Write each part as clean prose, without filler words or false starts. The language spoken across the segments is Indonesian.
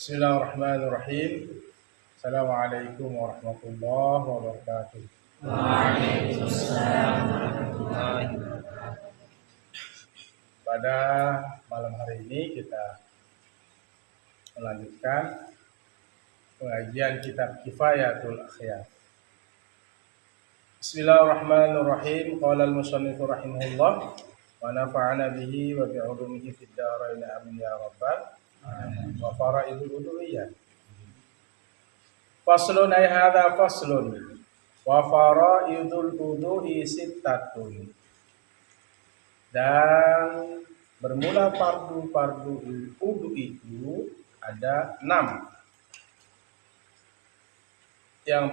Bismillahirrahmanirrahim. Assalamualaikum warahmatullahi wabarakatuh. Waalaikumsalam warahmatullahi wabarakatuh. Pada malam hari ini kita melanjutkan pengajian kitab Kifayatul Akhyar. Bismillahirrahmanirrahim. Qala al-musannif rahimahullah wa nafa'ana bihi wa bi 'ulumihi fid dharain amin ya rabbal alamin. Wa faraidul uluhiyyah. Faslun ay hadza faslun wa faraidul uluhi sittatun. Dan bermula fardu wudu itu ada 6. Yang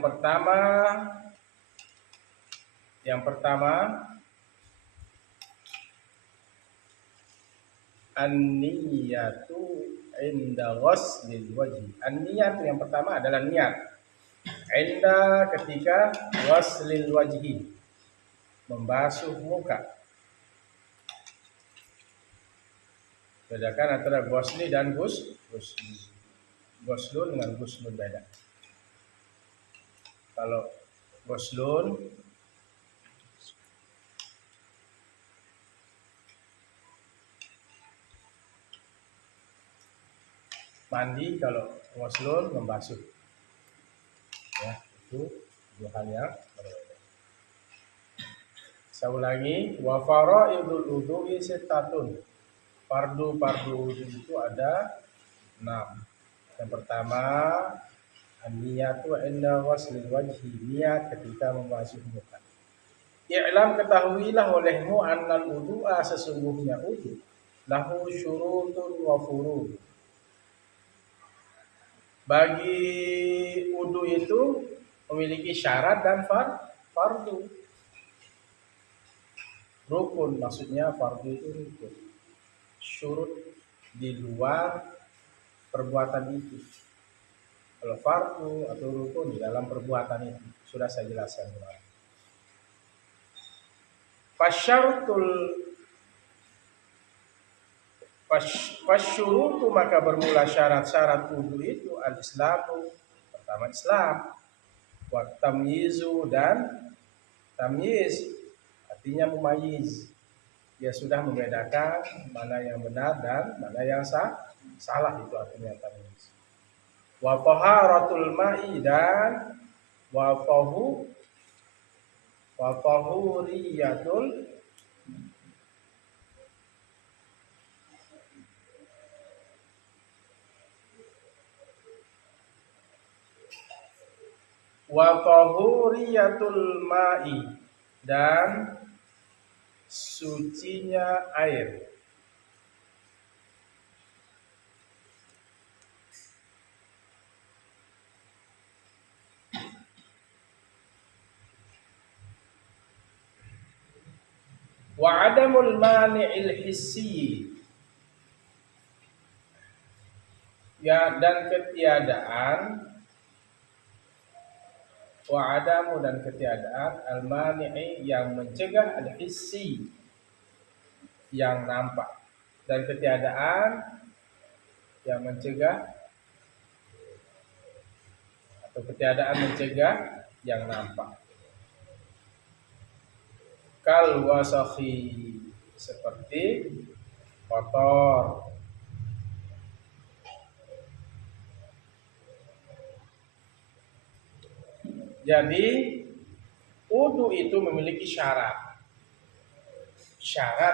pertama an-niyatu inda ghuslil wajhi. An-niyat yang pertama adalah niat. Inda ketika ghuslil wajhi, membasuh muka. Bedakan antara ghusli dan ghusli. Ghuslun dengan ghuslun beda. Kalau ghuslun mandi, kalau ghuslun membasuh. Ya, itu dua hal yang berbeda. Saya ulangi, wa faraidul wudu'i sittatun. Fardu wudu itu ada 6. Yang pertama, an-niyatu inda ghuslil wajhi, niat ketika membasuh muka. I'lam, ketahuilah olehmu, annal wudu'a, sesungguhnya wudu, lahu syurutun wa furud. Bagi wudu itu memiliki syarat dan fardu. Rukun, maksudnya fardu itu rukun. Syurut di luar perbuatan itu. Kalau fardu atau rukun di dalam perbuatan itu sudah saya jelaskan kemarin. Fasyurutu, maka bermula syarat-syarat wudu itu al-islamu, pertama Islam, wa tamyizu, dan tamyiz artinya mumayyiz. Dia sudah membedakan mana yang benar dan mana yang salah, itu artinya tamyiz. Wa taharatul ma'i, dan wa tahuriyatul ma'i, dan sucinya air. Wa adamul mani'il hissi, ya, dan ketiadaan, wa adamu, dan ketiadaan, al-mani'i, yang mencegah, al-hissi, yang nampak, dan ketiadaan yang mencegah atau ketiadaan mencegah yang nampak. Kal wasakhi, seperti kotor. Jadi wudu itu memiliki syarat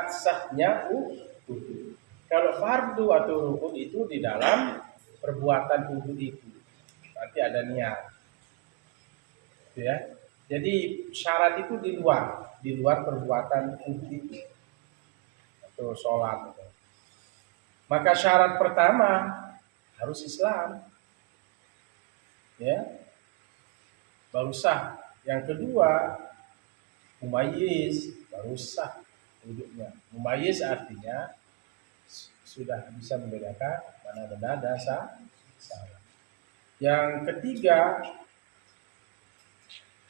sahnya wudu. Kalau fardu atau rukun itu di dalam perbuatan wudu itu, nanti ada niat, ya. Jadi syarat itu di luar perbuatan wudu itu atau sholat. Maka syarat pertama harus Islam, ya, baru sah. Yang kedua mumayyiz, baru sah wudhunya. Mumayyiz artinya sudah bisa membedakan mana benar dan salah. Yang ketiga,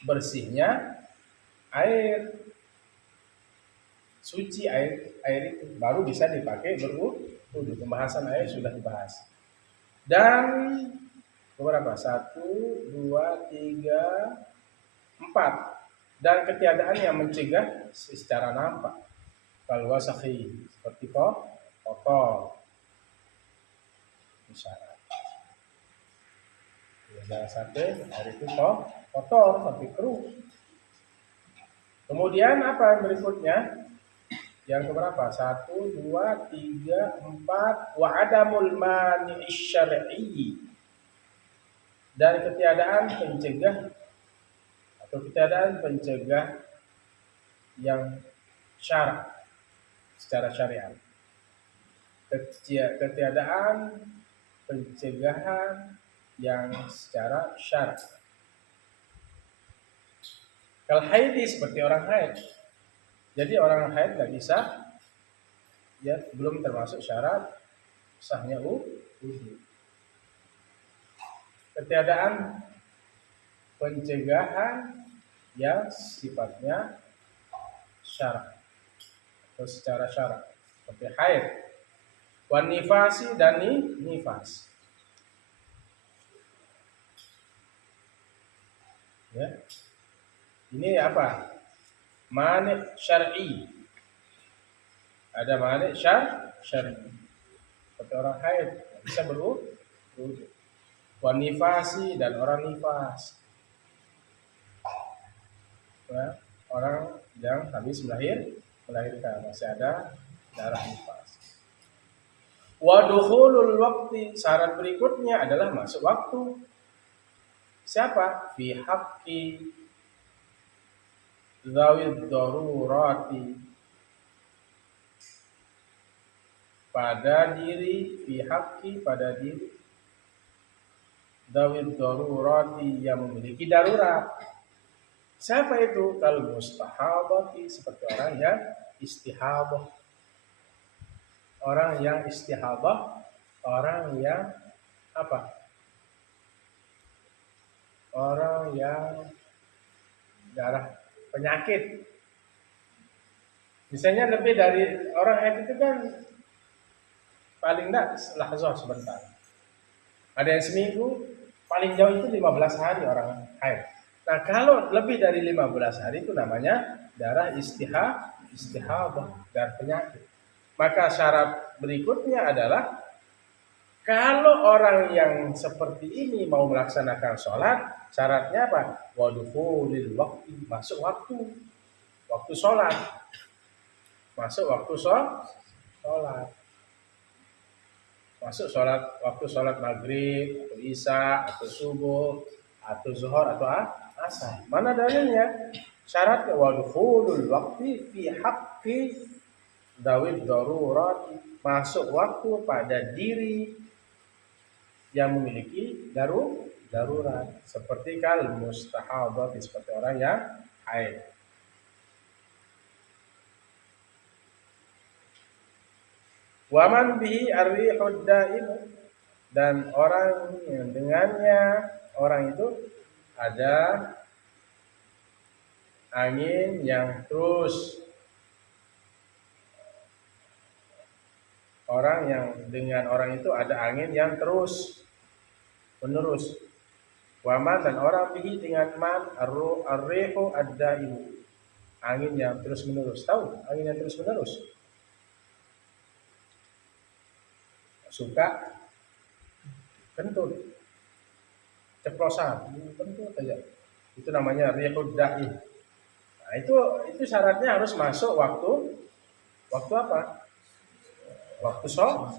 bersihnya air, suci air itu baru bisa dipakai berwudu. Pembahasan air sudah dibahas. Dan berapa? 1, 2, 3, 4. Dan ketiadaan yang mencegah secara nampak. Kalau wasakhi seperti kotor, misalnya. Ya, jangan sampai air itu kotor sampai keruh. Kemudian apa yang berikutnya? Yang keberapa? 1, 2, 3, 4. Wa adamul mani'i syar'i. Dan ketiadaan pencegah atau ketiadaan pencegah yang secara syariat. Ketiadaan pencegahan yang secara syar'i. Kalau haidi seperti orang haid. Jadi orang haid nggak bisa, ya belum termasuk syarat sahnya wudu. Ketiadaan pencegahan yang sifatnya syar'i atau secara syar'i seperti haid, wan nifasi dan nifas. Ya. Ini apa? Mani syar'i. Ada mani syar'i. Seperti orang haid bisa berwudu. Wan nifasi dan orang nifas. Ya, orang yang habis melahirkan masih ada darah nifas. Wa dukhulul waqti, syarat berikutnya adalah masuk waktu. Siapa? Fi haqqi dzawid darurati, pada diri, fi haqqi pada diri dzawid darurati yang memiliki darurat. Siapa itu? Kal mustahabati, seperti orang yang istihadah. Orang yang istihadah, orang yang apa? Orang yang darah penyakit. Misalnya lebih dari orang haid itu kan paling enggak lahzah sebentar. Ada yang seminggu, paling jauh itu 15 hari orang haid. Nah, kalau lebih dari 15 hari itu namanya darah istihadah, darah penyakit. Maka syarat berikutnya adalah kalau orang yang seperti ini mau melaksanakan sholat, syaratnya apa? Wadukhulil waqti, masuk waktu sholat, masuk waktu sholat, masuk sholat, waktu sholat maghrib, atau isya, atau subuh, atau zuhur, atau asar. Mana dalilnya? Syaratnya wadukhulul waqti fi haqqi dawid darurati, masuk waktu pada diri yang memiliki darurat, seperti kal mustahadah, seperti orang yang haid. Waman bihi ar-rihud daim, dan orang yang dengannya orang itu ada angin yang terus. Orang yang dengan orang itu ada angin yang terus menerus. Waman, dan orang bihi dengan man ar-rihu ad-daim, angin yang terus menerus. Tahu angin yang terus menerus? Suka kentut, ceplosan, kentut aja. Itu namanya rihud daim. Nah, itu syaratnya harus masuk waktu apa? Waktu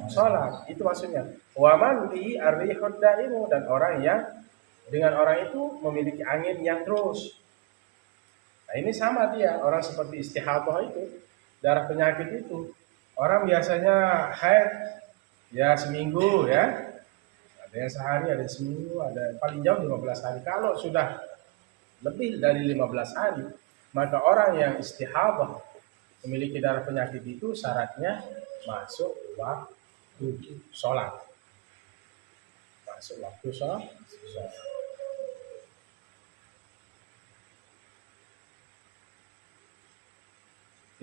sholat. Itu maksudnya. Waman bihi ar-rihud daimu, dan orang yang dengan orang itu memiliki angin yang terus. Nah, ini sama dia, orang seperti istihadah itu, darah penyakit itu. Orang biasanya haid ya seminggu ya. Ada yang sehari, ada yang seminggu, ada paling jauh 15 hari. Kalau sudah lebih dari 15 hari, maka orang yang istihadah memiliki darah penyakit itu syaratnya masuk waktu sholat. Masuk waktu sholat.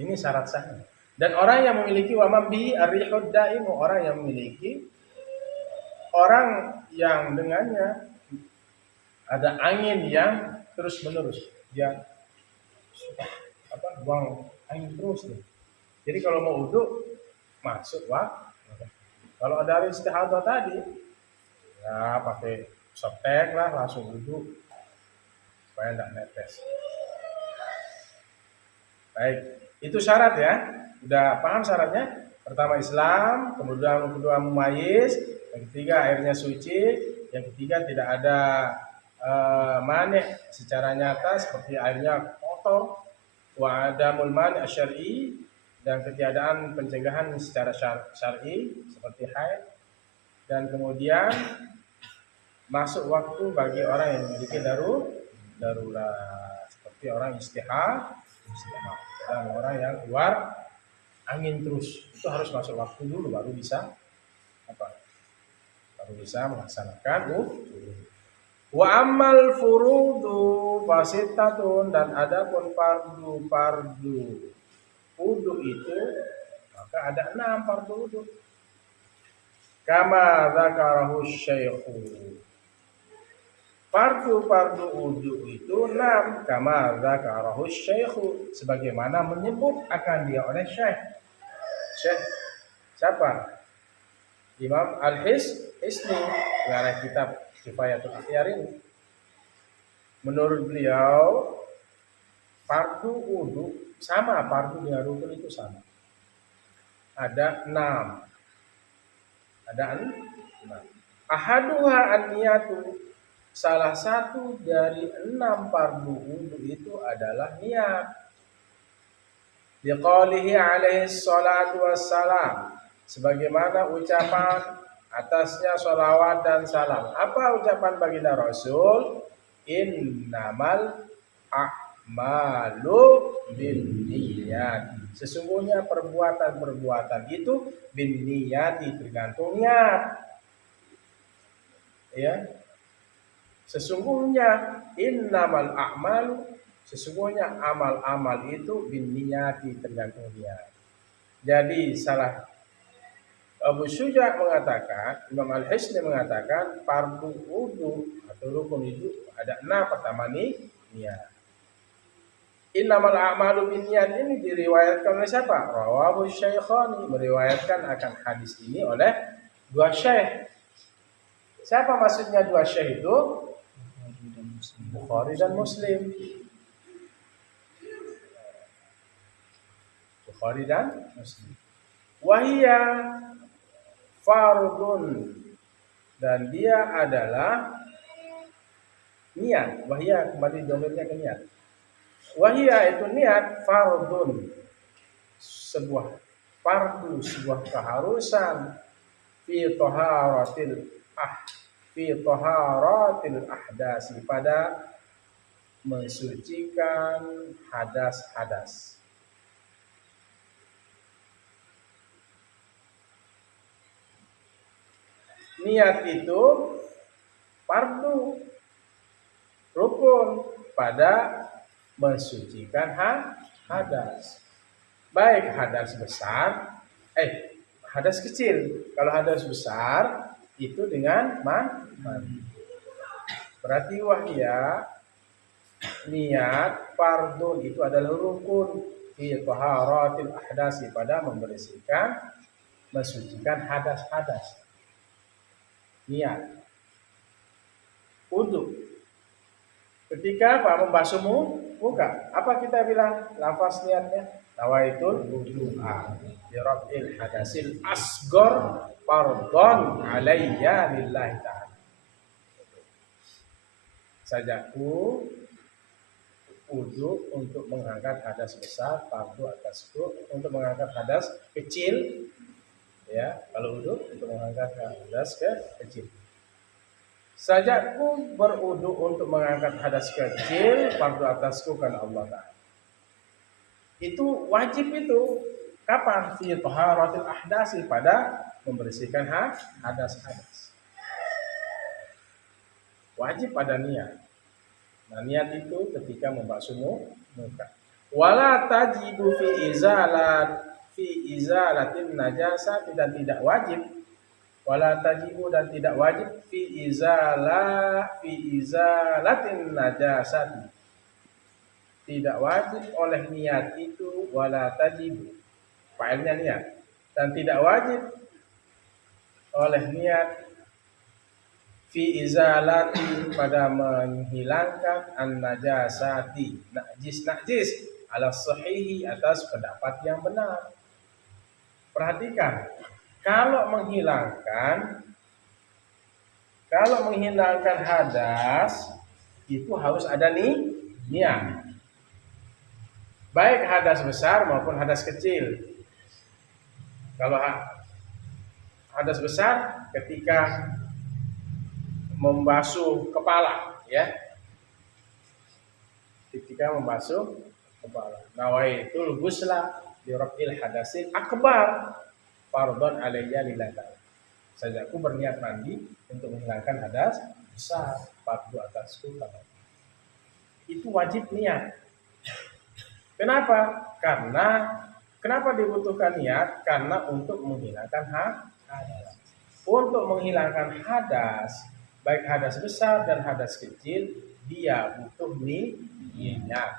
Ini syarat sahnya. Dan orang yang memiliki wamam bihi ar-rihud daim, orang yang memiliki orang yang dengannya ada angin yang terus menerus, dia suka buang angin terus nih. Jadi kalau mau wudhu masuk kalau dari istihadah tadi ya pakai softtek lah langsung wudhu supaya tidak netes. Baik, itu syarat ya. Udah paham syaratnya? Pertama Islam, kemudian kedua mumayyiz, yang ketiga airnya suci, yang ketiga tidak ada maneh secara nyata seperti airnya kotor, wa adamul mani' syar'i, dan ketiadaan pencegahan secara syar'i seperti haid, dan kemudian masuk waktu bagi orang yang memiliki darurat seperti orang istihad dan orang yang keluar angin terus, itu harus masuk waktu dulu baru bisa melaksanakan wudhu. Wa amal furudu fasitatun, dan adapun fardu wudhu itu maka ada 6 fardu wudhu. Kama dzakarahu syaikhu. Fardu wudhu itu 6, kama dzakarahu syaikhu, sebagaimana menyebut akan dia oleh syekh. Syekh siapa? Imam Al-Hisni mengarang kitab Kifayatul Akhyar ini. Menurut beliau fardu wudhu sama, fardu dengan rukun itu sama. Ada 6. Ahaduha an-niyatu, salah satu dari 6 fardu wudhu itu adalah niat. Liqaulihi alaihi salatu wassalam, sebagaimana ucapan atasnya sholawat dan salam. Apa ucapan baginda Rasul? Innamal a'malu binniyat. Sesungguhnya perbuatan itu binniyati, tergantung niat. Ya. Sesungguhnya innamal a'malu, sesungguhnya amal-amal itu binniyati, tergantung niat. Jadi salah Abu Syuja mengatakan, Imam Al-Hisni mengatakan fardu wudhu atau rukun itu ada 6. Pertama niat. Innamal a'malu binniyat ini diriwayatkan oleh siapa? Rawahu Syaikhani, meriwayatkan akan hadis ini oleh 2 syekh. Siapa maksudnya 2 syekh itu? Bukhari dan Muslim. Bukhari dan Muslim. Wahia fardun, dan dia adalah niat. Wahia kembali domirnya ke niat. Wahia itu niat, fardun sebuah fardu, sebuah keharusan fi taharatil ahdasi, pada mensucikan hadas-hadas. Niat itu fardu rukun pada mensucikan hadas. Baik hadas besar, hadas kecil. Kalau hadas besar itu dengan mandi. Berarti wahya niat fardu itu adalah rukun fi taharatil ahdasi, pada membersihkan, mensucikan hadas-hadas. Niat wudhu. Ketika membasuh muka, apa kita bilang lafaz niatnya? Nawaitul wudu'a li raf'il hadasil asghar fardhon alayya lillahi ta'ala. Sajaku wudhu untuk mengangkat hadas besar, fardu atasku untuk mengangkat hadas kecil. Ya, kalau wudhu untuk mengangkat hadas kecil. Sajaku berwudhu untuk mengangkat hadas kecil, fardu atasku kan Allah Ta'ala. Itu wajib itu. Kapan? Fi taharatil ahdasi, pada membersihkan hadas-hadas. Wajib pada niat. Nah, niat itu ketika membasuh muka. Wala tajibu fi izalatin najasa, dan tidak wajib wala tajibu dan tidak wajib fi izalatin najasati. Tidak wajib oleh niat itu wala tajibu. Failnya niat. Dan tidak wajib oleh niat fi izalati pada menghilangkan an-najasati, najis ala sahihi atas pendapat yang benar. Perhatikan, kalau menghilangkan hadas itu harus ada niat. Baik hadas besar maupun hadas kecil. Kalau hadas besar ketika membasuh kepala, ya. Ketika membasuh kepala. Nawaitul ghusla li raf'il hadasil akbar fardhon alayya lillahi. Sajaku berniat mandi untuk menghilangkan hadas besar, fardu atasku. Itu wajib niat. Kenapa dibutuhkan niat? Karena untuk menghilangkan hadas. Untuk menghilangkan hadas, baik hadas besar dan hadas kecil, dia butuh niat.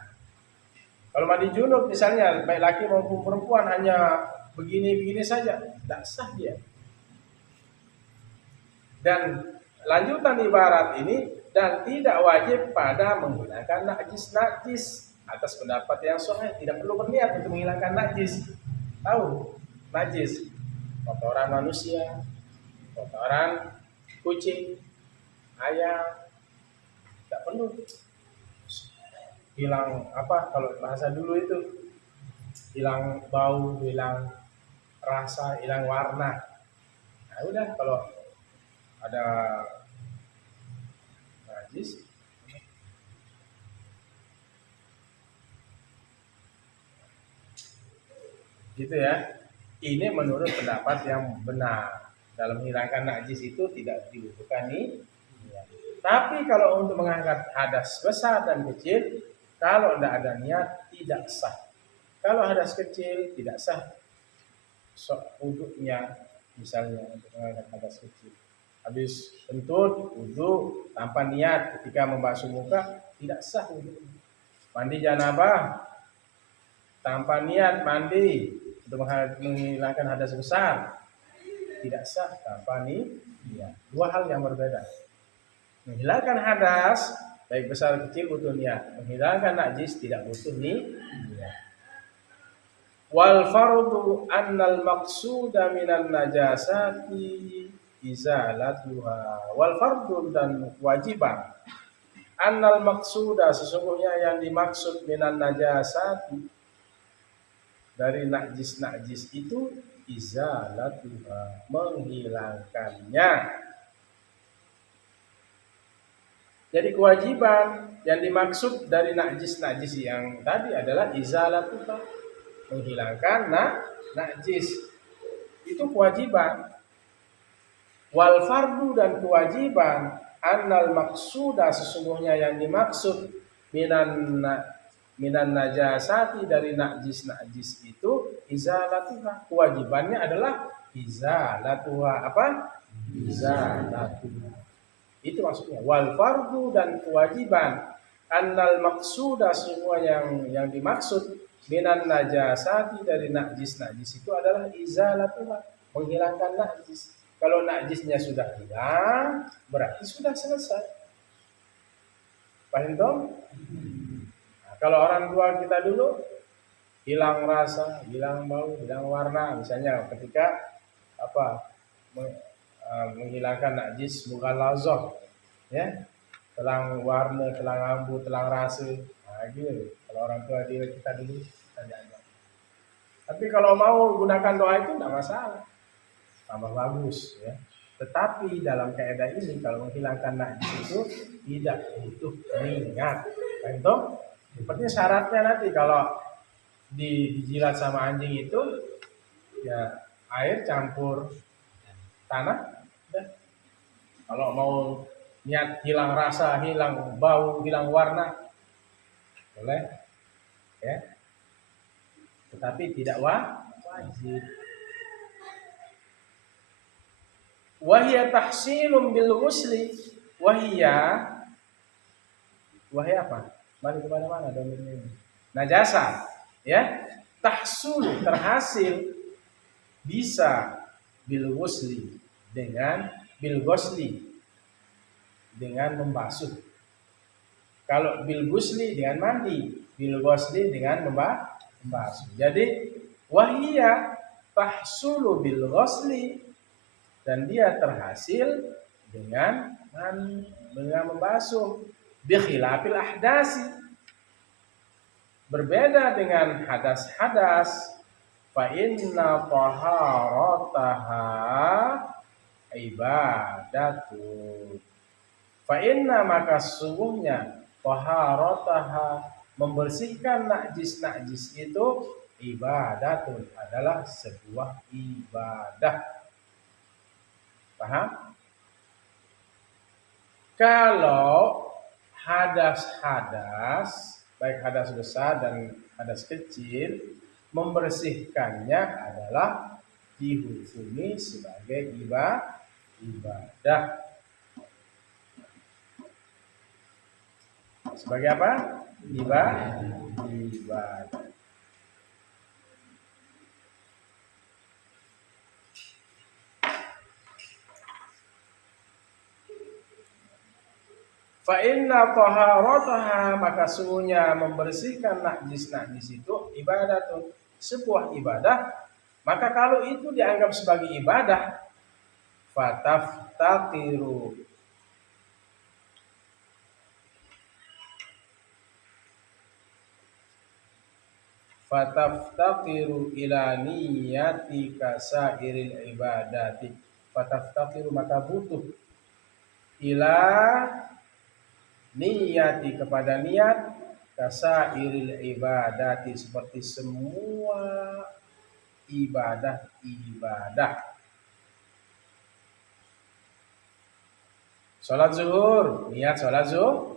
Kalau mandi junub misalnya, baik laki maupun perempuan hanya begini-begini saja, tidak sah dia. Dan lanjutan ibarat ini, dan tidak wajib pada menghilangkan najis atas pendapat yang sahih, tidak perlu berniat untuk menghilangkan najis. Tahu najis, kotoran manusia, kotoran kucing, ayam, tidak perlu hilang kalau bahasa dulu itu hilang bau, hilang rasa, hilang warna. Nah udah, kalau ada najis gitu ya. Ini menurut pendapat yang benar. Dalam menghilangkan najis itu tidak dibutuhkan niat. Tapi kalau untuk mengangkat hadas besar dan kecil, kalau tidak ada niat tidak sah. Kalau hadas kecil tidak sah wudhunya, misalnya untuk mengangkat hadas kecil. Habis kentut wudhu tanpa niat ketika membasuh muka tidak sah wudhu. Mandi janabah tanpa niat mandi untuk menghilangkan hadas besar tidak sah tanpa niat. Dua hal yang berbeda. Menghilangkan hadas baik besar kecil butuh niat. Menghilangkan najis tidak butuh niat. Wal fardu annal maqsuda minan najasati izalatuha. Wal fardu dan kewajiban annal maqsuda sesungguhnya yang dimaksud minan najasati dari najis itu izalatuha, menghilangkannya. Jadi kewajiban yang dimaksud dari najis yang tadi adalah izalatuha, menghilangkan najis. Itu kewajiban. Wal fardu dan kewajiban annal maqsuda sesungguhnya yang dimaksud minan najasati dari najis itu izalatuha, kewajibannya adalah izalatuha. Izalatuha itu maksudnya. Wal fardu dan kewajiban annal maqsuda semua yang dimaksud minan najasati dari najis itu adalah izalatuha, menghilangkan najis. Kalau najisnya sudah hilang berarti sudah selesai. Paham dong? Kalau orang tua kita dulu hilang rasa, hilang bau, hilang warna, misalnya ketika menghilangkan najis mughalazah, ya, telang warna, telang rambut, telang rasa, gitu. Kalau orang tua kita dulu tanya. Tapi kalau mau gunakan doa itu tidak masalah, tambah bagus, ya. Tetapi dalam kaidah ini kalau menghilangkan najis itu tidak butuh niat, itu. Seperti syaratnya nanti kalau dijilat sama anjing itu ya air campur tanah. Kalau mau niat hilang rasa, hilang bau, hilang warna, boleh, ya. Tetapi tidak wajib. Wahia tahsilum bil ghusli. Wahia apa? Balik kepada mana domirnya ini? Najasa, ya. Tahsul terhasil bisa bil ghusli dengan bil ghusli dengan membasuh. Kalau bil ghusli dengan mandi, bil ghusli dengan membasuh. Jadi wahia tahsulu bil ghusli, dan dia terhasil dengan membasuh. Bi khilafil ahdasi, berbeda dengan hadas-hadas. Fa inna taharataha ibadatu. Fa inna, maka sesungguhnya taharataha, membersihkan najis-najis itu ibadatun, adalah sebuah ibadah. Paham? Kalau hadas-hadas, baik hadas besar dan hadas kecil, membersihkannya adalah dihukumi sebagai ibadah. Sebagai apa? Ibadah. Fa inna taharataha, maka sungguhnya membersihkan najis-najis itu ibadatun, sebuah ibadah. Maka kalau itu dianggap sebagai ibadah, fataftaqiru ila niyati kasairil ibadati. Fataftaqiru, maka butuh, ila niyati, kepada niat, kasairil ibadati, seperti semua ibadah. Salat zuhur, niat salat zuhur.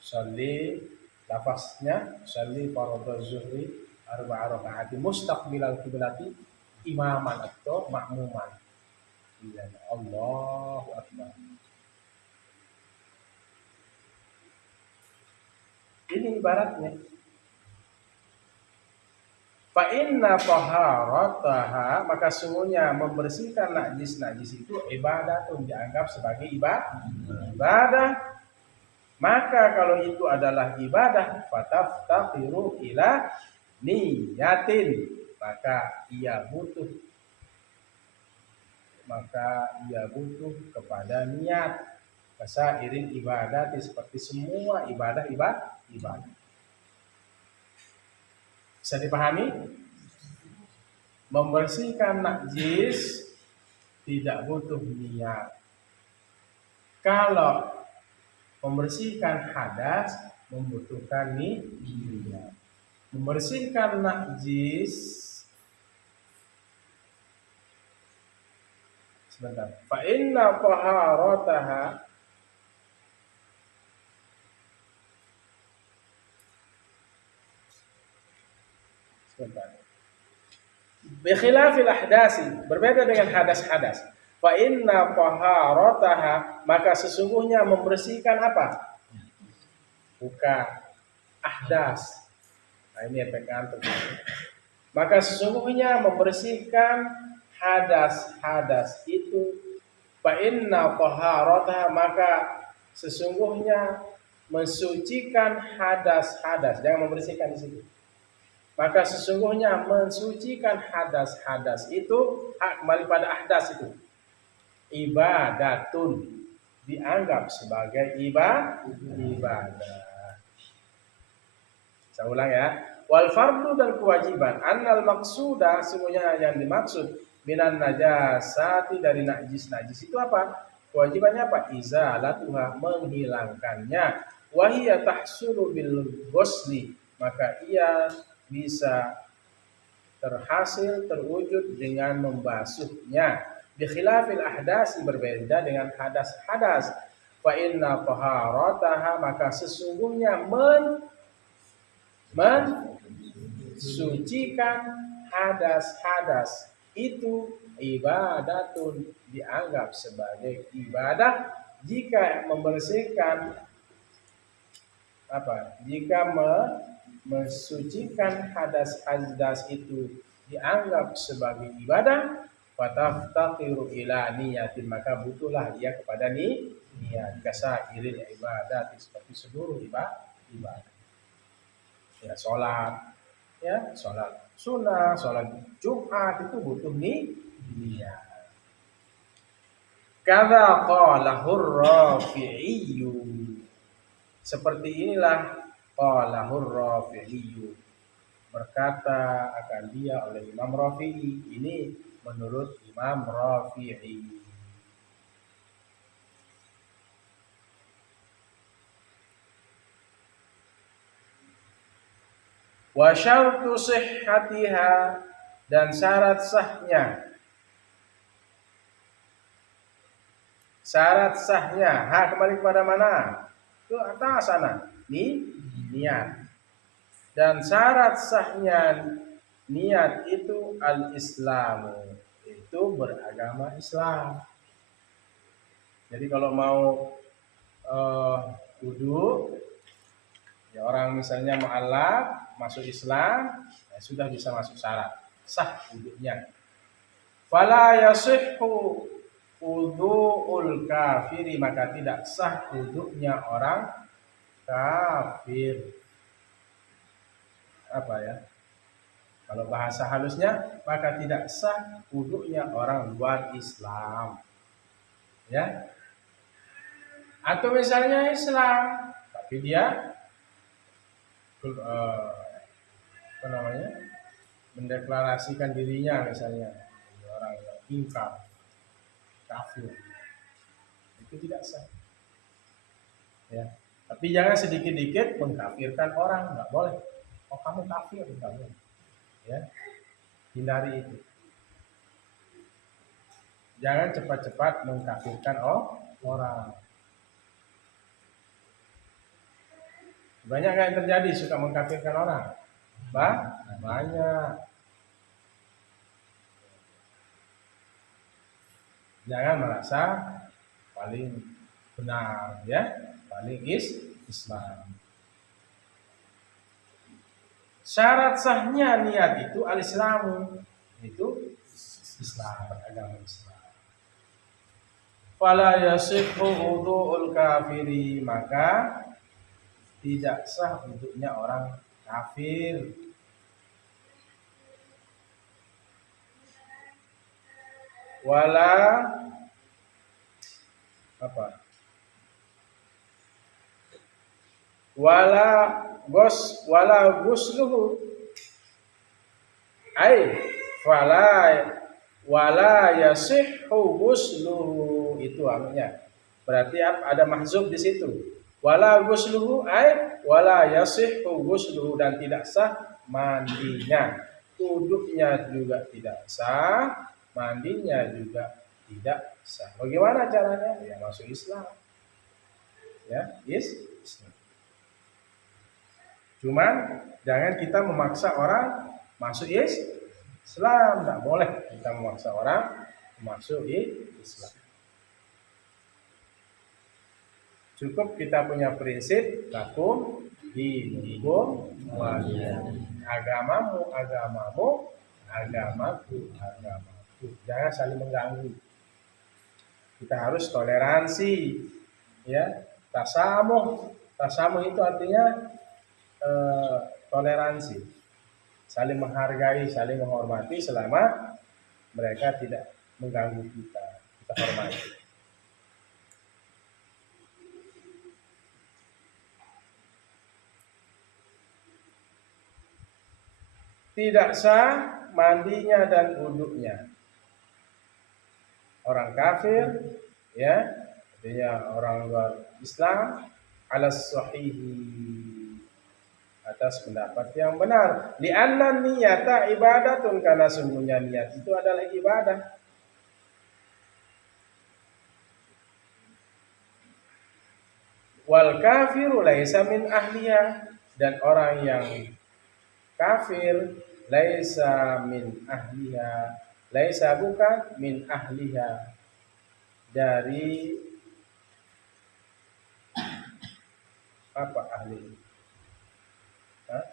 Sholli, lafaznya sholli fardhu zuhri arba'a rakaat mustaqbilal qiblati imaman atau makmuman. Ya, Allahu akbar. Ini ibaratnya. Fa inna taharataha, maka sungguhnya membersihkan najis-najis itu ibadatun, dianggap sebagai ibadah. Maka kalau itu adalah ibadah, fataftaqiru ila niyatin, maka ia butuh kepada niat. Kasairin ibadah, seperti semua ibadah. Bisa dipahami? Membersihkan najis tidak butuh niat. Kalau membersihkan hadas membutuhkan niat. Membersihkan najis, sebentar. Fa inna taharataha, bikhilafil ahdasi, berbeda dengan hadas-hadas. Fa inna taharataha, maka sesungguhnya membersihkan apa? Bukan ahdas. Nah, ini efek ngantuk. Maka sesungguhnya membersihkan hadas-hadas itu, fa inna taharataha, maka sesungguhnya mensucikan hadas-hadas. Jangan membersihkan di situ. Maka sesungguhnya mensucikan hadas-hadas itu, kembali pada ahdas itu, ibadatun, dianggap sebagai ibadah. Saya ulang ya. Wal fardu, dan kewajiban, annal maqsuda, semuanya yang dimaksud, minan najasati, dari najis itu apa? Kewajibannya apa? Izalatuha, menghilangkannya. Wahia tahsulu bil ghusli, maka ia bisa terhasil, terwujud dengan membasuhnya. Bikhilafil ahdasi, berbeda dengan hadas-hadas. Fa inna taharataha, maka sesungguhnya mensucikan hadas-hadas itu ibadatun, dianggap sebagai ibadah jika membersihkan jika mensucikan hadas itu dianggap sebagai ibadah, fataftaqiru ila niyatin, maka butuhlah dia kepada niat kasairil ibadah, seperti seluruh ibadah. Ya, sholat sunnah, sholat Jumat itu butuh niat. Kadza qalahur Rafi'i, seperti inilah qalahur Rafi'i, berkata akan dia oleh Imam Rafi'i. Ini menurut Imam Rafi'i. Wa syartu sihhatiha, dan syarat sahnya. Syarat sahnya, kembali kepada mana? Ke atas sana. Niat. Dan syarat sahnya niat itu al-Islamu, itu beragama Islam. Jadi kalau mau wudu, ya orang misalnya mu'allaf masuk Islam, ya sudah bisa masuk syarat sah wudunya. Fala yasihhu wudu'ul kafiri, maka tidak sah wudunya orang kafir. Kalau bahasa halusnya, maka tidak sah wudunya orang luar Islam. Ya. Atau misalnya Islam, tapi dia mendeklarasikan dirinya misalnya orang yang ingkar, kafir, itu tidak sah. Ya. Tapi jangan sedikit-dikit mengkafirkan orang, nggak boleh. Oh, kamu kafir, nggak boleh. Ya, hindari itu. Jangan cepat-cepat mengkafirkan orang. Banyak yang terjadi suka mengkafirkan orang. Banyak. Jangan merasa paling benar, ya, paling Islam. Syarat sahnya niat itu al-Islamu, itu Islam, beragama Islam. Fala yasihhu wudu'ul kafiri, maka tidak sah untuknya orang kafir. Wala gusluhu, wala yasihhu gusluhu, itu artinya. Berarti ada mahzuf di situ. Wala gusluhu wala yasihhu gusluhu, dan tidak sah mandinya. Wuduknya juga tidak sah, mandinya juga tidak sah. Bagaimana caranya? Ya masuk Islam. Ya, Islam. Cuman jangan kita memaksa orang masuk Islam, tidak boleh kita memaksa orang masuk Islam. Cukup kita punya prinsip lakum dinukum waliyadin. Agamamu, agamaku. Jangan saling mengganggu. Kita harus toleransi, ya. Tasamuh itu artinya toleransi, saling menghargai, saling menghormati selama mereka tidak mengganggu kita hormati. Tidak sah mandinya dan wuduknya orang kafir, ya, artinya orang luar Islam, alas sahihi, atas pendapat yang benar. Li'anna niyata ibadatun, karena sungguhnya niat itu adalah ibadah. Wal kafiru laisa min ahliya, dan orang yang kafir laisa min ahliha, laisa bukan min ahliha dari apa ahli. Hah?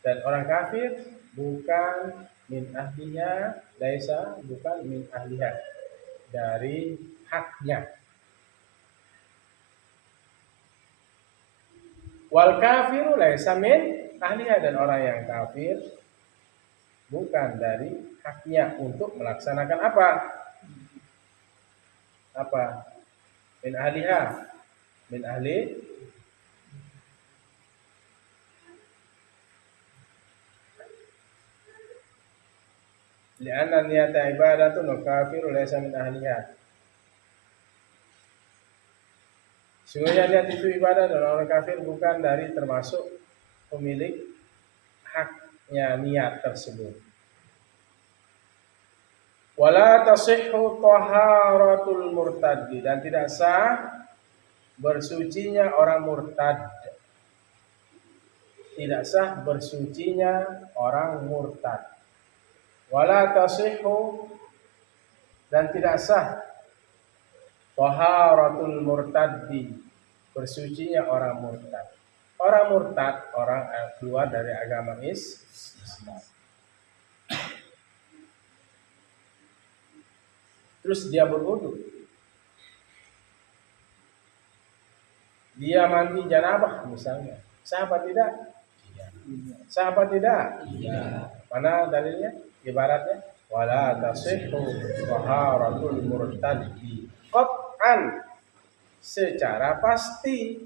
Dan orang kafir bukan min ahliha, laisa bukan min ahliha dari haknya. Wal kafiru laisa min ahliha, dan orang yang kafir bukan dari haknya untuk melaksanakan apa? Apa? Min ahliha, min ahli. Li'anna niyata ibadatun wa kafiru laisa min ahliha. Sungguhnya niat itu ibadah dan orang kafir bukan dari termasuk pemilik haknya niat tersebut. Wala tasihhu taharatul murtaddi, dan tidak sah bersucinya orang murtad. Tidak sah bersucinya orang murtad. Wala tasihhu, dan tidak sah taharatul murtaddi, bersucinya orang murtad. Orang murtad, orang keluar dari agama Islam. Terus dia berwudu, dia mandi janabah misalnya, sah apa tidak? Sah apa tidak? Mana dalilnya? Ibaratnya wala tasihhu taharatul murtaddi qat'an, secara pasti.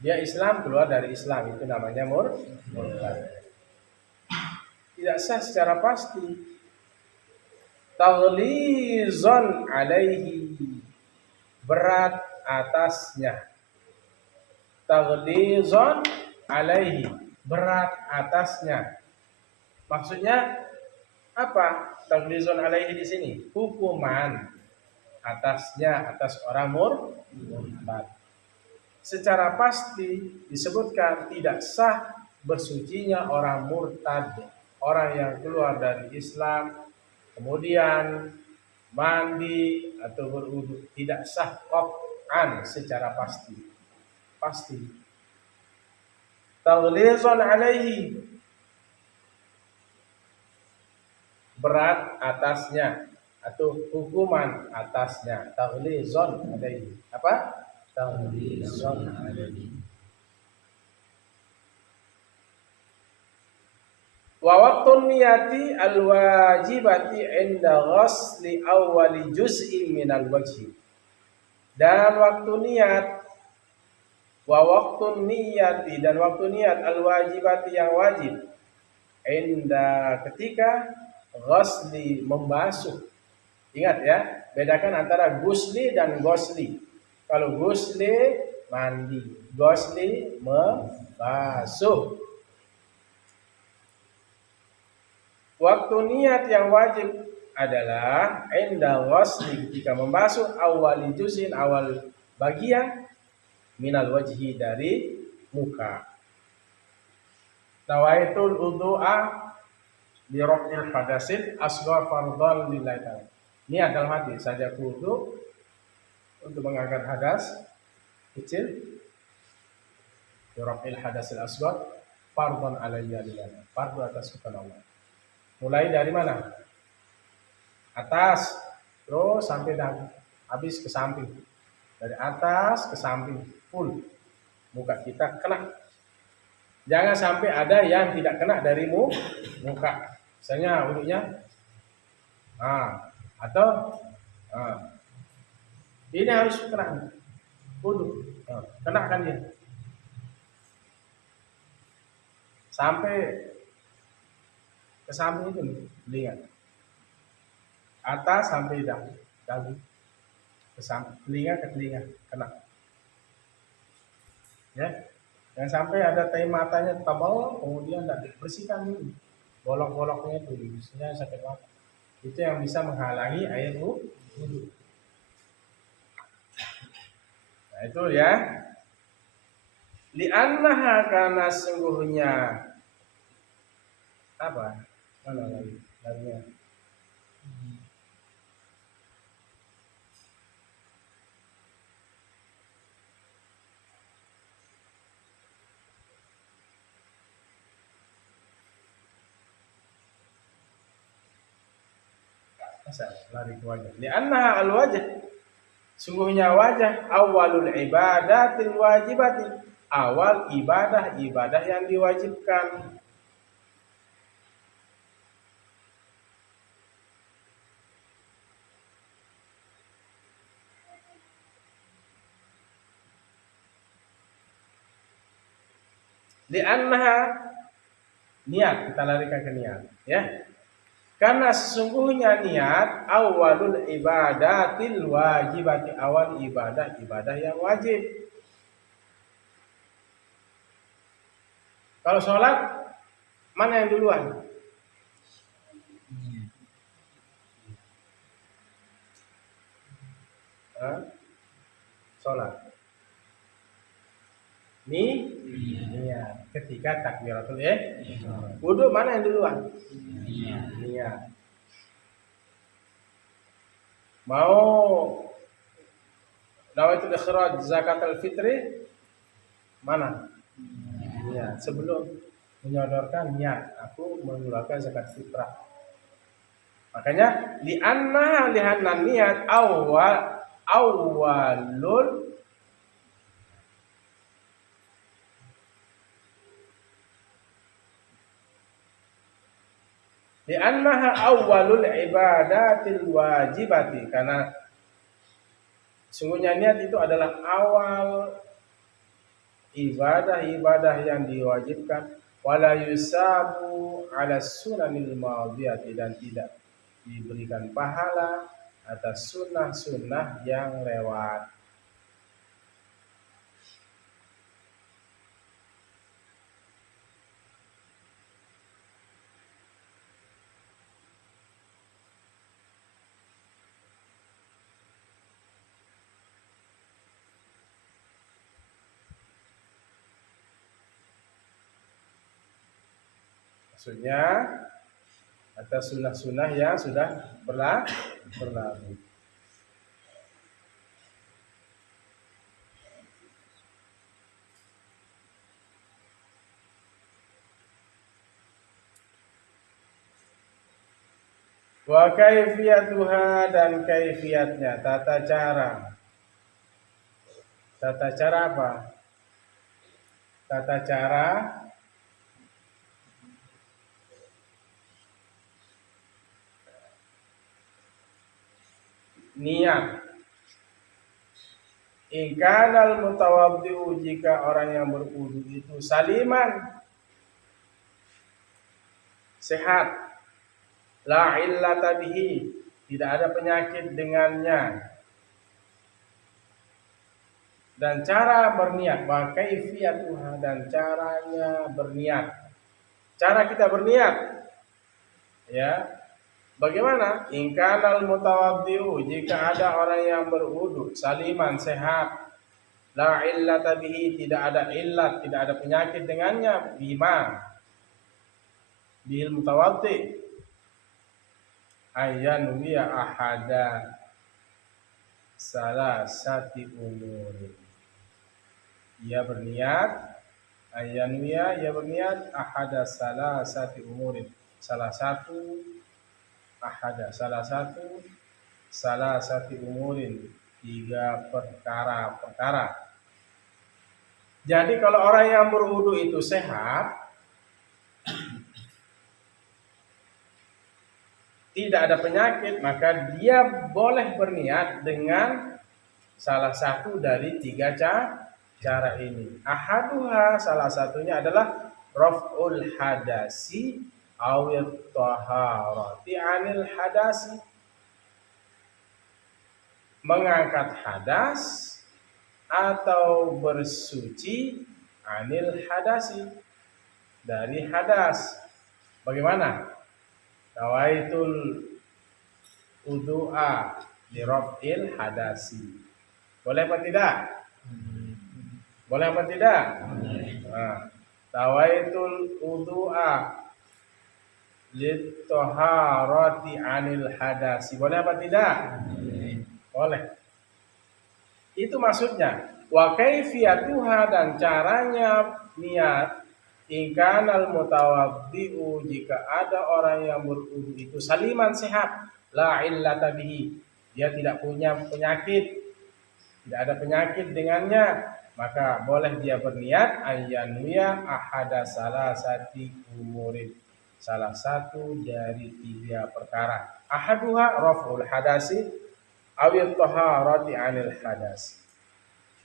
Dia Islam, keluar dari Islam, itu namanya murtad. Tidak sah secara pasti. Taghlizan alaihi, berat atasnya. Taghlizan alaihi, berat atasnya. Maksudnya apa? Taghlizan alaihi di sini hukuman atasnya, atas orang murtad. Secara pasti disebutkan tidak sah bersucinya orang murtad, orang yang keluar dari Islam kemudian mandi atau berwudu, tidak sah qat'an, secara pasti. Pasti. Taghlizan alaihi, berat atasnya atau hukuman atasnya. Taghlizan alaihi. Apa? Taghlizan alaihi. Wa waqtun niyati al-wajibati inda ghasli awwali juz'in minal wajhi. Dan waktu niat, wa waqtun niyati, dan waktu niat al-wajibati yang wajib, inda ketika ghasli membasuh. Ingat ya, bedakan antara gusli dan gosli. Kalau gusli mandi, gosli membasuh. Waktu niat yang wajib adalah inda ghasli, ketika membasuh awali juzin, awal bagian minal wajhi, dari muka. Nawaitul wudu'a bi raf'il hadasin asghar fardhan lillahi ta'ala. Niat dalam hati, saja wudu untuk mengangkat hadas kecil, bi raf'il hadasil asghar fardhan alayya lillahi, fardu atas kepada Allah. Mulai dari mana? Atas, terus sampai dagu, habis ke samping. Dari atas ke samping, full. Muka kita kena. Jangan sampai ada yang tidak kena dari muka. Misalnya wudunya, atau ini harus kena wudu, kena kan dia. Sampai ke samping itu, lihat. Atas sampai dagu, ke samping, telinga ke telinga, kena. Ya, jangan sampai ada tai matanya tebal, kemudian tidak dibersihkan dulu, bolok-boloknya itu, misalnya sakit mata. Itu yang bisa menghalangi air wudu. Nah itu ya. Li'annaha karena sungguhnya apa? Mana lagi? Larinya. Masa lari ke wajah. Li'annaha al-wajah. Sungguhnya wajah awalul ibadatil wajibati. Awal ibadah yang diwajibkan. Li'annaha niat, kita larikan ke niat, ya. Karena sesungguhnya niat awalul ibadatil wajibati, awal ibadah yang wajib. Kalau sholat, mana yang duluan? Sholat. Niat. Ketika takbiratul wudu, mana yang duluan? Niat. Mau nawaitul ikhraj zakatul fitri, mana? Niat. Sebelum menyodorkan niat, aku mengeluarkan zakat fitrah. Makanya li'anna niat awalul li'annaha awwalul ibadatil wajibati, karena sungguhnya niat itu adalah awal ibadah yang diwajibkan, wala yusabu ala sunanil madiyati, dan tidak diberikan pahala atas sunnah-sunnah yang lewat. Maksudnya atas sunnah-sunnah yang sudah berlalu. Wa kaifiyatuha, dan kaifiatnya, tata cara. Tata cara apa? Tata cara niat. In kanal mutawaddi'u, jika orang yang berwudu itu saliman, sehat, la illata bihi, tidak ada penyakit dengannya, dan cara berniat, wa kaifiyatuha, dan caranya berniat. Cara kita berniat, ya, bagaimana? In kanal mutawaddi'u, jika ada orang yang berwudu saliman, sehat, la illata bihi, tidak ada illat, tidak ada penyakit dengannya, bima, bil mutawaddi, ayyan wiya ahada salasati umurin. Ia berniat, ayyan wiya, ia berniat ahada salasati umurin, salah satu salasati umurin, tiga perkara. Jadi kalau orang yang berwudu itu sehat, tidak ada penyakit, maka dia boleh berniat dengan salah satu dari tiga cara ini. Ahaduha, salah satunya adalah raf'ul hadasi awit taharati anil hadasi, mengangkat hadas atau bersuci anil hadasi, dari hadas. Bagaimana? Nawaitul wudu'a li raf'il hadasi. Boleh apa tidak? Boleh apa tidak? Nah, nawaitul wudu'a littoharoti anil hadasi. Boleh apa tidak? Boleh. Itu maksudnya. Wa kaifiyatuha, dan caranya niat. Ingkanal mutawaddi'u, jika ada orang yang berwudu itu saliman sehat, la illata bihi, dia tidak punya penyakit, tidak ada penyakit dengannya, maka boleh dia berniat ayyanuya ahada salasati umurin, salah satu dari 3 perkara. Ahaduha raf'ul hadasi awil taharati anil hadas.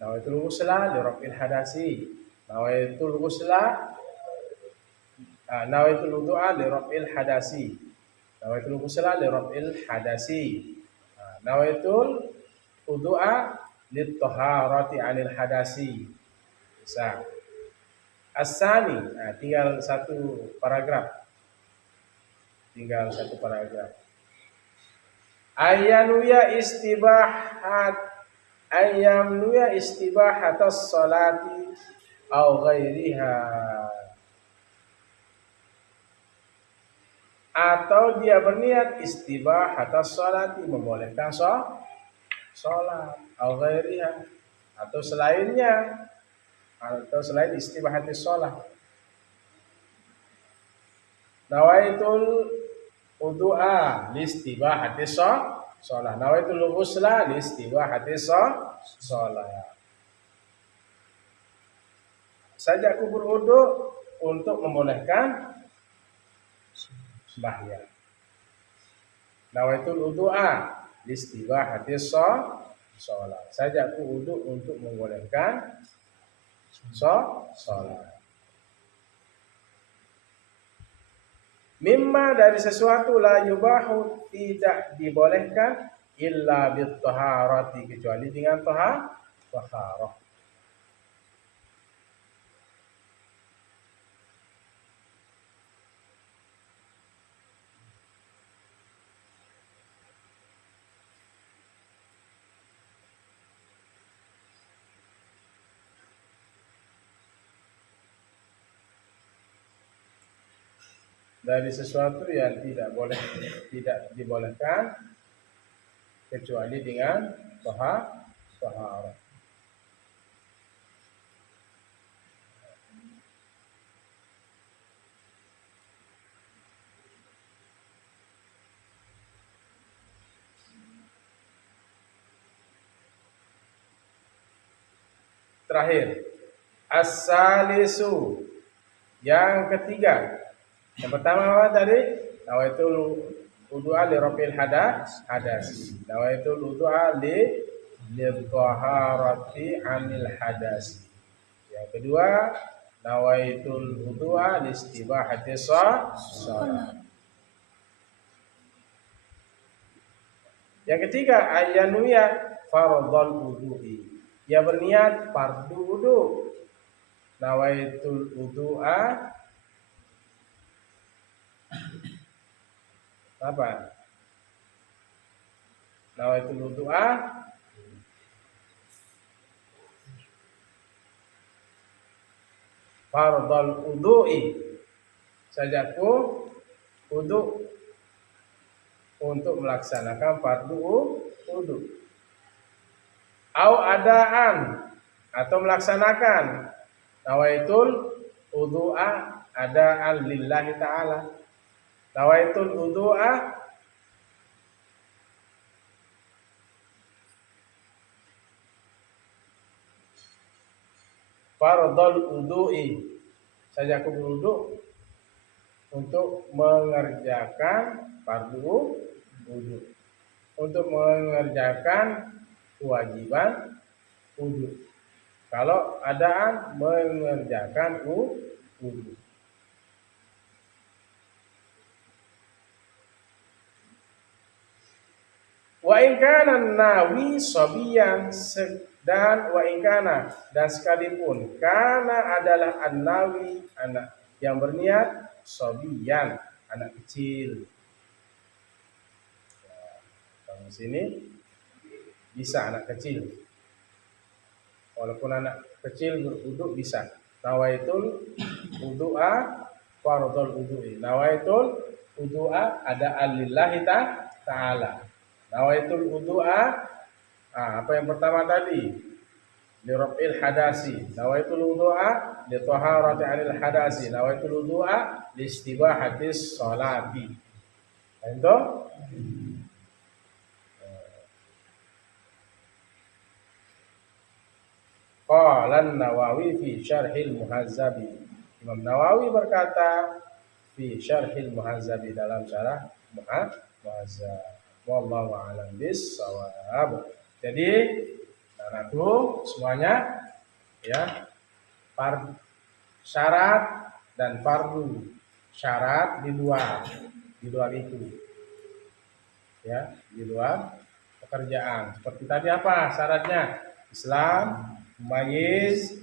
Nawaitul ghusla li raf'il hadasi. Nawaitul ghusla nawaitul wudu'a li raf'il hadasi. Nawaitul ghusla li raf'il hadasi. Nawaitul wudu'a lit taharati anil hadasi. Bisa. As-sani, tinggal satu paragraf. Ayyanuya istibahatas salati au ghairiha, atau dia berniat istibahatas salati, membolehkan sholat, au ghairiha, atau selainnya, atau selain istibahatis sholat. Nawaitul wudu'a listibahatis sholat. Nawaitul ghusla listibahatis sholat. Saja aku berwudu untuk membolehkan sembahyang. Nawaitul wudu'a listibahatis sholat. Saja aku wudu untuk membolehkan sholat. Mimma, dari sesuatu, la yubahu, tidak dibolehkan, illa bit taharati, kecuali dengan taharah. Dari sesuatu yang tidak dibolehkan kecuali dengan taharah. Terakhir, as-salisu, yang ketiga. Yang pertama apa tadi? Nawaitul wudu'a li raf'il hadas. Nawaitul wudu'a li taharati anil hadas. Yang kedua, nawaitul wudu'a li istibahati shalah. Yang ketiga, ayyanuya fardhal wudu'i, dia berniat fardu wudu. Nawaitul wudu'a apa? Nawaitul wudu'a fardhal wudu'i, sajaku wudu untuk melaksanakan fardu wudu. Au adaan, atau melaksanakan nawaitul wudu'a adaan lillahi ta'ala. Nawaitul wudu'a fardhal wudu'i, saja aku berwudu untuk mengerjakan fardu wudu, untuk mengerjakan kewajiban wudu. Kalau adaan, mengerjakan wudu. Wa in kana nawi sabiyan, dan wa in kana, dan sekalipun kana adalah an-nawi, anak yang berniat, sabiyan, anak kecil. Di sini bisa anak kecil. Walaupun anak kecil berwudu bisa. Nawaitul wudu'a fardhul wudu'i. Nawaitul wudu'a ada alillahi ta'ala. Nawaitul wudu'a apa yang pertama tadi? Liraf'il hadasi. Nawaitul wudu'a li taharati 'anil hadasi. Nawaitul wudu'a li istibahatis sholati. Itu qala an-Nawawi fi syarhil muhazzabi. Imam Nawawi berkata fi syarhil muhazzabi dalam syarah muhazzab. Wallahu a'lam bis-shawab. Jadi anakku semuanya ya, syarat dan fardu. Syarat di luar itu. Ya, di luar pekerjaan. Seperti tadi apa syaratnya? Islam, mumayyiz,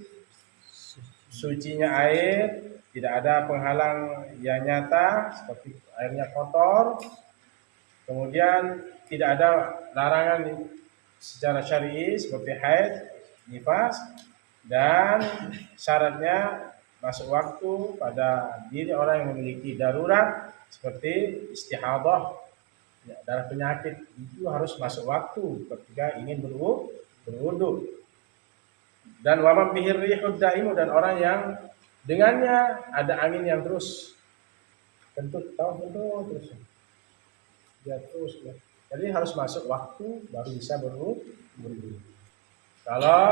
sucinya air, tidak ada penghalang yang nyata seperti airnya kotor. Kemudian tidak ada larangan secara syar'i seperti haid, nifas, dan syaratnya masuk waktu pada diri orang yang memiliki darurat seperti istihadah, ya, darah penyakit itu harus masuk waktu ketika ingin berwudu. Dan waman bihir rihud daimu, dan orang yang dengannya ada angin yang terus kentut, terus ya terus ya. Jadi harus masuk waktu baru bisa berwudu. Kalau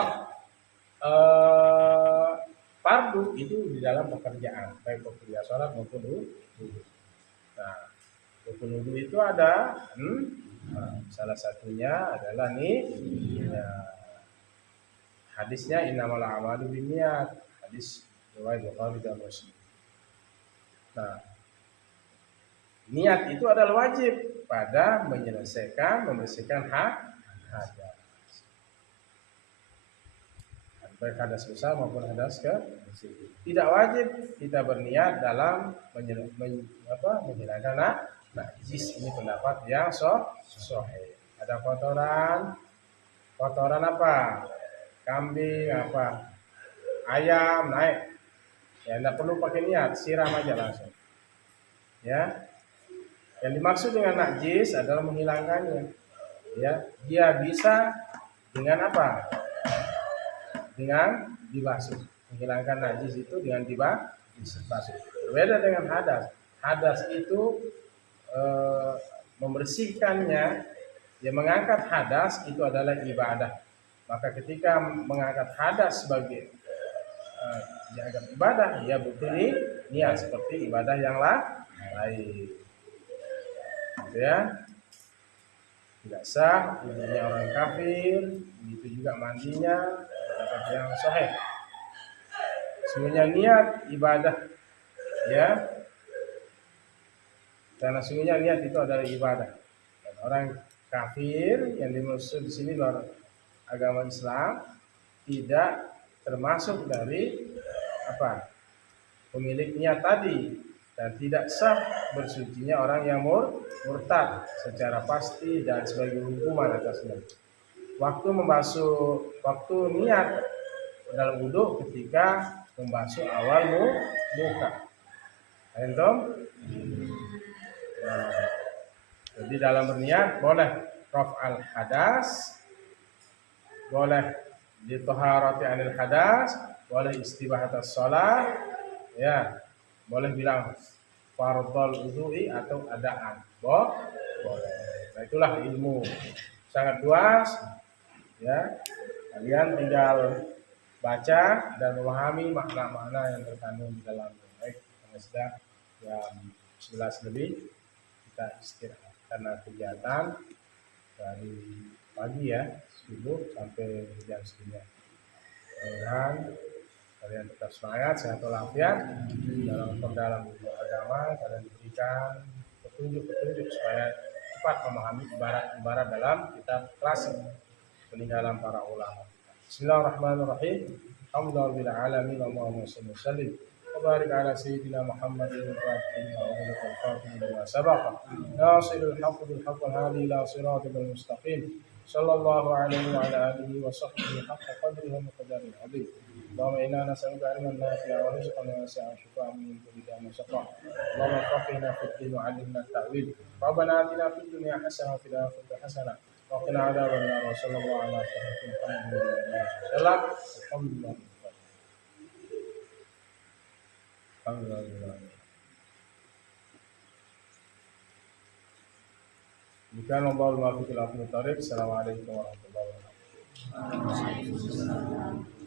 fardu itu di dalam pekerjaan, baik pekerjaan sholat maupun wudu. Nah, rukun wudu itu ada, salah satunya adalah nih, ya, hadisnya innamal a'malu binniyat, hadis riwayat Bukhari dan Muslim. Nah, niat itu adalah wajib pada membersihkan hadas. Baik hadas besar maupun hadas kecil. Tidak wajib kita berniat dalam menghilangkan najis. Ini pendapat yang sahih. Ada kotoran apa? Kambing apa? Ayam naik. Ya, tidak perlu pakai niat, siram aja langsung. Ya. Yang dimaksud dengan najis adalah menghilangkannya. Ya, dia bisa dengan apa? Dengan dibasuh. Menghilangkan najis itu dengan dibasuh. Berbeda dengan hadas. Hadas itu membersihkannya, ya, mengangkat hadas itu adalah ibadah. Maka ketika mengangkat hadas sebagai dianggap ibadah, dia butuh niat seperti ibadah yang lain. Ya, tidak sah wudunya orang kafir, begitu juga mandinya, pendapat yang sahih. Sungguhnya niat ibadah, ya, karena sungguhnya niat itu adalah ibadah. Dan orang kafir yang dimaksud di sini luar agama Islam tidak termasuk dari pemilik niat tadi, dan tidak sah bersucinya orang yang murtad secara pasti dan sebagai hukuman atasnya. Waktu niat dalam wudu ketika membasuh awal muka. Antum? Nah, jadi dalam berniat boleh raf'al hadas, boleh ditaharati anil hadas, boleh istibahatas shalah, ya, boleh bilang fardhul wudu'i atau adaan. Boleh. Nah, itulah ilmu sangat luas, ya. Kalian tinggal baca dan memahami makna-makna yang terkandung di dalamnya. Baik, karena sudah jam 11 lebih, kita istirahat karena kegiatan dari pagi, ya, subuh sampai jam segini. Mudah-mudahan kalian tetap semangat, sehat walafiat dalam memperdalam ilmu agama. Kalian diberikan petunjuk-petunjuk supaya cepat memahami ibarat-ibarat dalam kitab klasik peninggalan para ulama. Bismillahirrahmanirrahim. Alhamdulillahirabbil alamin. Allahumma shalli wa sallim wa barik ala sayyidina Muhammadin wa alihi wa sahbihi wa sabaq. Nasirul haqq bil haqq wal hadi ila siratal mustaqim. sallallahu alaihi wa ala alihi wa sahbihi haqqa qadrihi wa miqdarihi al-'azim. Allahumma inna nas'aluka 'ilman nafi'an wa rizqan wasi'an wa shifaa'an min kulli da'in wa shaqaa. Allahumma faqihna fid din wa 'allimna at-ta'wil. Rabbana atina fid dunya hasanah wa fil akhirati hasanah wa qina 'adzaban nar. Wa sallallahu ala sayyidina Muhammadin wa alihi wasallam. Alhamdulillah. Alhamdulillah. Bukan Allah mafiq al-aqmi tariq. Assalamualaikum warahmatullahi wabarakatuh.